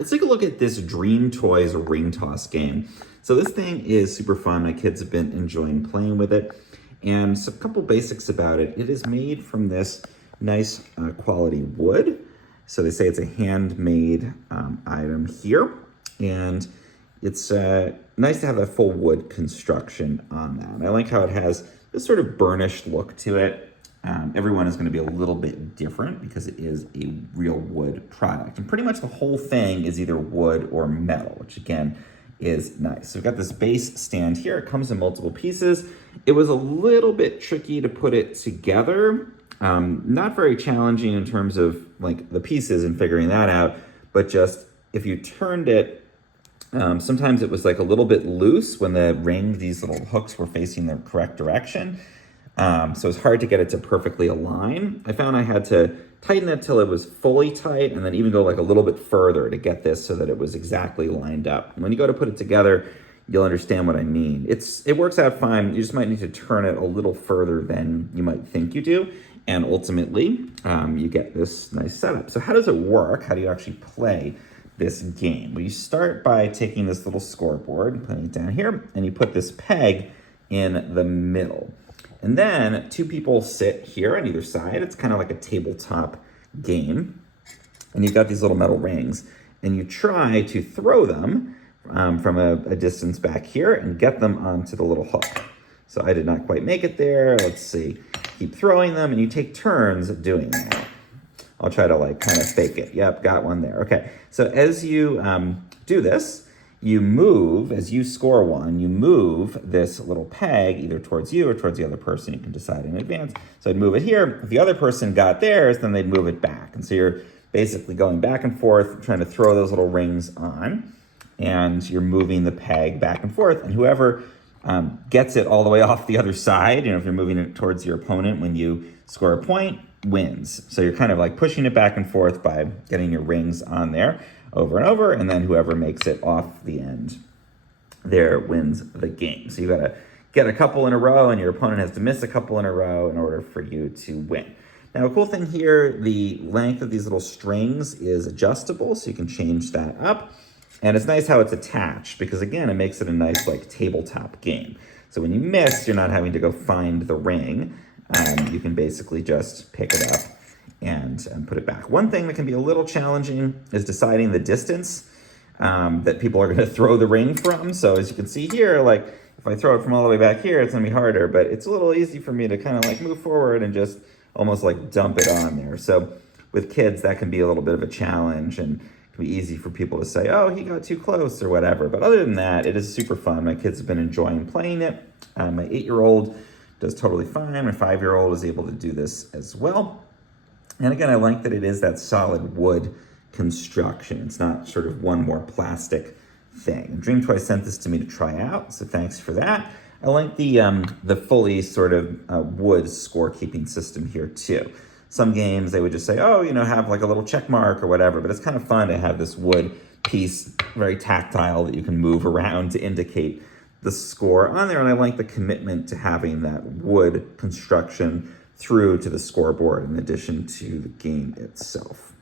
Let's take a look at this DreamToyz ring toss game. So this thing is super fun. My kids have been enjoying playing with it. And so a couple basics about it. It is made from this nice quality wood. So they say it's a handmade item here. And it's nice to have that full wood construction on that. I like how it has this sort of burnished look to it. Everyone is going to be a little bit different because it is a real wood product. And pretty much the whole thing is either wood or metal, which again is nice. So we've got this base stand here. It comes in multiple pieces. It was a little bit tricky to put it together. Not very challenging in terms of like the pieces and figuring that out, but just if you turned it, sometimes it was like a little bit loose when the ring, these little hooks were facing the correct direction. So it's hard to get it to perfectly align. I found I had to tighten it till it was fully tight and then even go like a little bit further to get this so that it was exactly lined up. When you go to put it together, you'll understand what I mean. It works out fine. You just might need to turn it a little further than you might think you do. And ultimately, you get this nice setup. So how does it work? How do you actually play this game? Well, you start by taking this little scoreboard and putting it down here, and you put this peg in the middle. And then two people sit here on either side. It's kind of like a tabletop game. And you've got these little metal rings. And you try to throw them from a distance back here and get them onto the little hook. So I did not quite make it there. Let's see. Keep throwing them, and you take turns doing that. I'll try to like kind of fake it. Yep, got one there. Okay, so as you do this, you move, as you score one, you move this little peg either towards you or towards the other person. You can decide in advance. So I'd move it here. If the other person got theirs, then they'd move it back. And so you're basically going back and forth, trying to throw those little rings on, and you're moving the peg back and forth. And whoever gets it all the way off the other side, if you're moving it towards your opponent when you score a point, wins. So you're kind of like pushing it back and forth by getting your rings on there over and over, and then whoever makes it off the end there wins the game. So you got to get a couple in a row, and your opponent has to miss a couple in a row in order for you to win. Now, a cool thing here, the length of these little strings is adjustable, so you can change that up. And it's nice how it's attached because, again, it makes it a nice like tabletop game. So when you miss, you're not having to go find the ring. You can basically just pick it up and put it back. One thing that can be a little challenging is deciding the distance that people are going to throw the ring from. So as you can see here, like if I throw it from all the way back here, it's going to be harder, but it's a little easy for me to kind of like move forward and just almost like dump it on there. So with kids, that can be a little bit of a challenge, and it can be easy for people to say, oh, he got too close or whatever. But other than that, it is super fun. My kids have been enjoying playing it. My 8-year-old does totally fine. My 5-year-old is able to do this as well. And again, I like that it is that solid wood construction. It's not sort of one more plastic thing. DreamToyz sent this to me to try out, so thanks for that. I like the fully sort of wood scorekeeping system here too. Some games they would just say, oh, have like a little check mark or whatever, but it's kind of fun to have this wood piece, very tactile, that you can move around to indicate the score on there. And I like the commitment to having that wood construction through to the scoreboard in addition to the game itself.